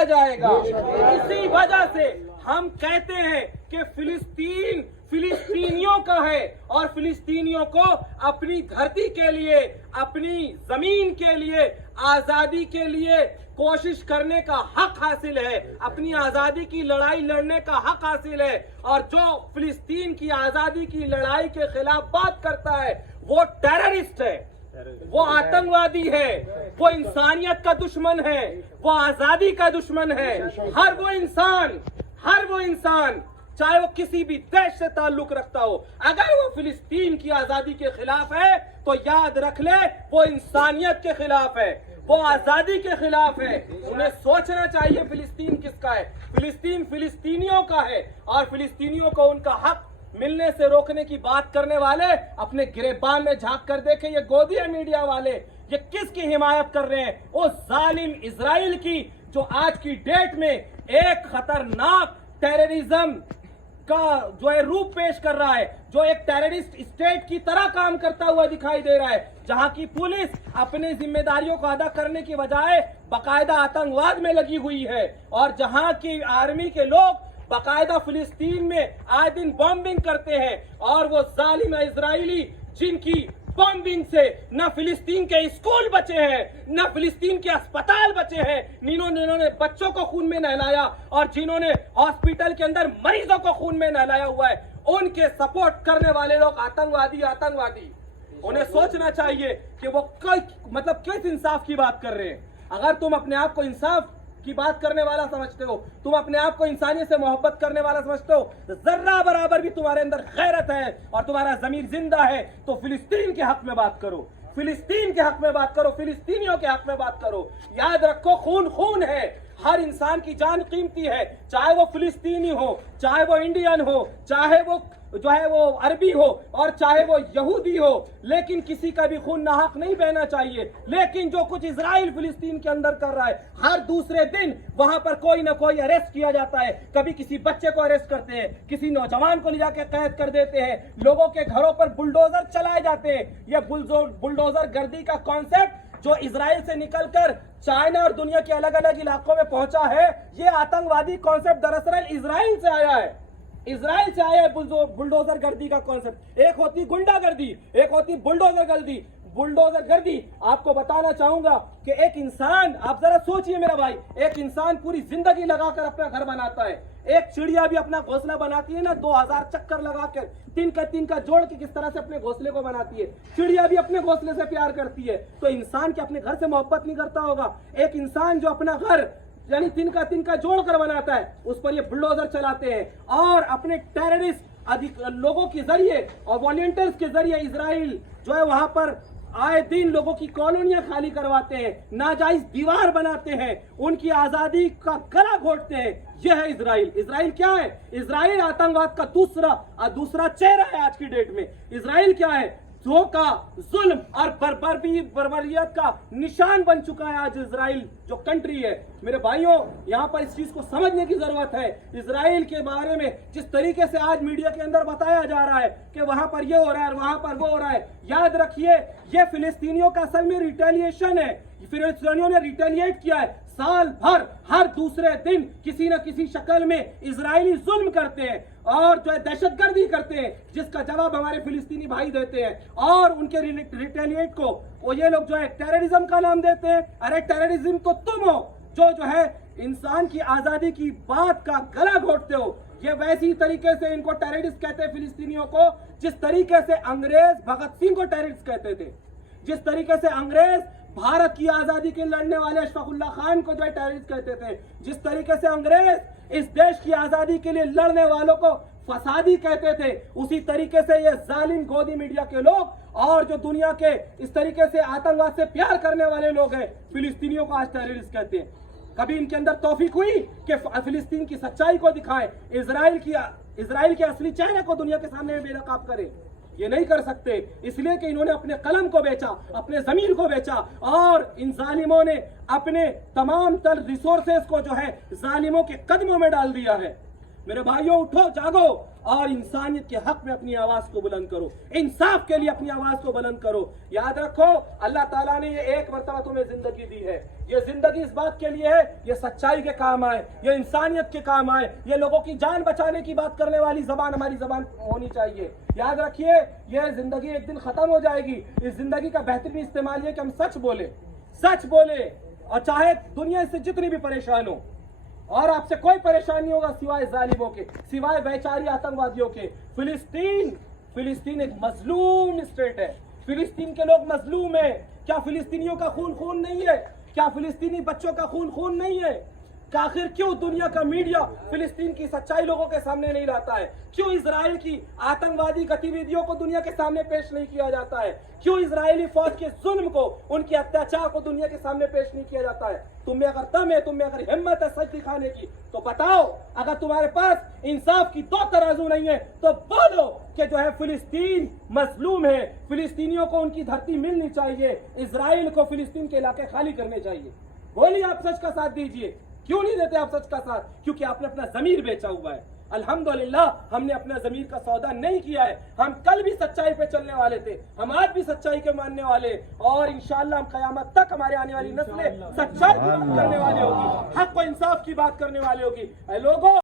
کیا جائے گا۔ اسی وجہ سے ہم کہتے ہیں کہ فلسطین فلسطینیوں کا ہے اور فلسطینیوں کو اپنی دھرتی کے لیے، اپنی زمین کے لیے، آزادی کے لیے کوشش کرنے کا حق حاصل ہے، اپنی آزادی کی لڑائی لڑنے کا حق حاصل ہے۔ اور جو فلسطین کی آزادی کی لڑائی کے خلاف بات کرتا ہے وہ ٹیررسٹ ہے، وہ آتنکوادی ہے، وہ انسانیت کا دشمن ہے، وہ آزادی کا دشمن ہے۔ ہر وہ انسان چاہے وہ کسی بھی دیش سے تعلق رکھتا ہو، اگر وہ فلسطین کی آزادی کے خلاف ہے تو یاد رکھ لے وہ انسانیت کے خلاف ہے، وہ آزادی کے خلاف ہے۔ انہیں سوچنا چاہیے فلسطین کس کا ہے۔ فلسطین فلسطینیوں کا ہے اور فلسطینیوں کو ان کا حق ملنے سے روکنے کی بات کرنے والے اپنے گریبان میں جھانک کر دیکھیں، یہ گودیا میڈیا والے یہ کس کی حمایت کر رہے ہیں؟ وہ ظالم اسرائیل کی، جو آج کی ڈیٹ میں ایک خطرناک ٹیررزم کا جو ہے روپ پیش کر رہا ہے، جو ایک ٹیررسٹ اسٹیٹ کی طرح کام کرتا ہوا دکھائی دے رہا ہے، جہاں کی پولیس اپنی ذمہ داریوں کو ادا کرنے کی بجائے باقاعدہ آتنکواد میں لگی ہوئی ہے، اور جہاں کی آرمی کے لوگ باقاعدہ فلسطین میں آئے دن بمبنگ کرتے ہیں، اور وہ ظالم اسرائیلی جن کی بمبنگ سے نہ فلسطین کے اسکول بچے ہیں، نہ فلسطین کے اسپتال بچے ہیں، جنہوں نے بچوں کو خون میں نہلایا اور جنہوں نے ہاسپٹل کے اندر مریضوں کو خون میں نہلایا ہوا ہے، ان کے سپورٹ کرنے والے لوگ آتنکوادی۔ انہیں سوچنا چاہیے کہ وہ کس انصاف کی بات کر رہے ہیں۔ اگر تم اپنے آپ کو انصاف کی بات کرنے والا سمجھتے ہو، تم اپنے آپ کو انسانیت سے محبت کرنے والا سمجھتے ہو، ذرہ برابر بھی تمہارے اندر غیرت ہے اور تمہارا ضمیر زندہ ہے تو فلسطین کے حق میں بات کرو، فلسطین کے حق میں بات کرو، فلسطینیوں کے حق میں بات کرو۔ یاد رکھو خون ہے، ہر انسان کی جان قیمتی ہے، چاہے وہ فلسطینی ہو، چاہے وہ انڈین ہو، چاہے وہ وہ عربی ہو اور چاہے وہ یہودی ہو، لیکن کسی کا بھی خون ناحق نہیں بہنا چاہیے۔ لیکن جو کچھ اسرائیل فلسطین کے اندر کر رہا ہے، ہر دوسرے دن وہاں پر کوئی نہ کوئی اریسٹ کیا جاتا ہے، کبھی کسی بچے کو اریسٹ کرتے ہیں، کسی نوجوان کو لے جا کے قید کر دیتے ہیں، لوگوں کے گھروں پر بلڈوزر چلائے جاتے ہیں۔ یہ بلڈوزر گردی کا کانسیپٹ جو اسرائیل سے نکل کر چائنا اور دنیا کے الگ الگ علاقوں میں پہنچا ہے، یہ آتنکوادی کانسیپٹ دراصل اسرائیل سے آیا ہے، اسرائیل سے آیا ہے بلڈوزر گردی کا کانسیپٹ۔ ایک ہوتی گنڈا گردی، ایک ہوتی بلڈوزر گردی۔ بلڈوزر گردی آپ کو بتانا چاہوں گا کہ ایک انسان، آپ ذرا سوچئے میرا بھائی، ایک انسان پوری زندگی لگا کر اپنا گھر بناتا ہے، ایک چڑیا بھی اپنا گھونسلہ بناتی ہے نا 2000 چکر لگا کر، تین کا جوڑ کے کس طرح سے اپنے گھونسلے کو بناتی ہے، چڑیا بھی اپنے گھونسلے سے پیار کرتی ہے۔ تو انسان کے اپنے گھر سے محبت نہیں کرتا ہوگا؟ ایک انسان جو اپنا گھر یعنی تین کا جوڑ کر بناتا ہے، اس پر یہ بلڈوزر چلاتے ہیں اور اپنے ٹیررسٹ لوگوں کے ذریعے اور والنٹیئرز کے ذریعے اسرائیل جو ہے وہاں پر آئے دن لوگوں کی کالونیاں خالی کرواتے ہیں، ناجائز دیوار بناتے ہیں، ان کی آزادی کا گلا گھونٹتے ہیں۔ یہ ہے اسرائیل۔ اسرائیل کیا ہے؟ اسرائیل آتنکواد کا دوسرا چہرہ ہے آج کی ڈیٹ میں۔ اسرائیل کیا ہے؟ دھوکہ، ظلم اور بربریت کا نشان بن چکا ہے آج اسرائیل جو کنٹری ہے۔ میرے بھائیوں، یہاں پر اس چیز کو سمجھنے کی ضرورت ہے۔ اسرائیل کے بارے میں جس طریقے سے آج میڈیا کے اندر بتایا جا رہا ہے کہ وہاں پر یہ ہو رہا ہے، وہاں پر وہ ہو رہا ہے، یاد رکھیے یہ فلسطینیوں کا اصل میں ریٹیلیشن ہے۔ فلسطینیوں نے ریٹیلیٹ کیا ہے۔ سال بھر ہر دوسرے دن کسی نہ کسی شکل میں اسرائیلی ظلم کرتے ہیں اور جو ہے دہشت گردی کرتے ہیں، جس کا جواب ہمارے فلسطینی بھائی دیتے ہیں، اور ان کے ریٹیلیٹ کو وہ یہ لوگ جو ہے ٹیررزم کا نام دیتے ہیں۔ ارے ٹیررزم تو تم ہو جو ہے انسان کی آزادی کی بات کا گلا گھونٹتے ہو۔ یہ ویسی طریقے سے ان کو ٹیررسٹ کہتے ہیں فلسطینیوں کو، جس طریقے سے انگریز بھگت سنگھ کو ٹیررسٹ کہتے تھے، جس طریقے سے انگریز بھارت کی آزادی کے لڑنے والے اشفاق اللہ خان کو جو ہے ٹیررسٹ کہتے تھے، جس طریقے سے انگریز اس دیش کی آزادی کے لیے لڑنے والوں کو فسادی کہتے تھے، اسی طریقے سے یہ ظالم گودی میڈیا کے لوگ اور جو دنیا کے اس طریقے سے آتنکواد سے پیار کرنے والے لوگ ہیں، فلسطینیوں کو آج ٹیررسٹ کہتے ہیں۔ کبھی ان کے اندر توفیق ہوئی کہ فلسطین کی سچائی کو دکھائیں، اسرائیل کے اصلی چہرے کو دنیا کے سامنے بے نقاب کریں؟ یہ نہیں کر سکتے، اس لیے کہ انہوں نے اپنے قلم کو بیچا، اپنے ضمیر کو بیچا، اور ان ظالموں نے اپنے تمام تر ریسورسز کو جو ہے ظالموں کے قدموں میں ڈال دیا ہے۔ میرے بھائیوں، اٹھو، جاگو اور انسانیت کے حق میں اپنی آواز کو بلند کرو، انصاف کے لیے اپنی آواز کو بلند کرو۔ یاد رکھو اللہ تعالیٰ نے یہ ایک مرتبہ تمہیں زندگی دی ہے، یہ زندگی اس بات کے لیے ہے یہ سچائی کے کام آئے, یہ انسانیت کے کام آئے, یہ لوگوں کی جان بچانے کی بات کرنے والی زبان ہماری زبان ہونی چاہیے. یاد رکھیے یہ زندگی ایک دن ختم ہو جائے گی. اس زندگی کا بہترین استعمال یہ کہ ہم سچ بولیں, اور چاہے دنیا سے جتنی بھی پریشان ہو, اور آپ سے کوئی پریشان نہیں ہوگا سوائے ظالموں کے, سوائے بیچاری آتنکوادیوں کے. فلسطین ایک مظلوم اسٹیٹ ہے. فلسطین کے لوگ مظلوم ہیں. کیا فلسطینیوں کا خون نہیں ہے؟ کیا فلسطینی بچوں کا خون نہیں ہے؟ آخر کیوں دنیا کا میڈیا فلسطین کی سچائی لوگوں کے سامنے نہیں لاتا ہے؟ کیوں اسرائیل کی آتنکوادی گتیویدیوں کو دنیا کے سامنے پیش نہیں کیا جاتا ہے؟ کیوں اسرائیلی فوج کے ظلم کو, ان کے اتیاچار کو دنیا کے سامنے پیش نہیں کیا جاتا ہے؟ تم میں اگر دم ہے, تم میں اگر ہمت ہے سچ دکھانے کی, تو بتاؤ. اگر تمہارے پاس انصاف کی دو ترازو نہیں ہے تو بولو کہ جو ہے فلسطین مظلوم ہے, فلسطینیوں کو ان کی دھرتی ملنی چاہیے, اسرائیل کو فلسطین کے علاقے خالی کرنے چاہیے. بولیے آپ سچ کا ساتھ دیجئے. کیوں نہیں دیتے آپ سچ کا ساتھ؟ کیونکہ آپ نے اپنا ضمیر بیچا ہوا ہے. الحمدللہ ہم نے اپنا ضمیر کا سودا نہیں کیا ہے. ہم کل بھی سچائی پہ چلنے والے تھے, ہم آج بھی سچائی کے ماننے والے, اور انشاءاللہ ہم قیامت تک ہمارے آنے والی نسلیں سچائی کی بات کرنے والی ہوگی, حق و انصاف کی بات کرنے والی ہوگی. اے لوگوں,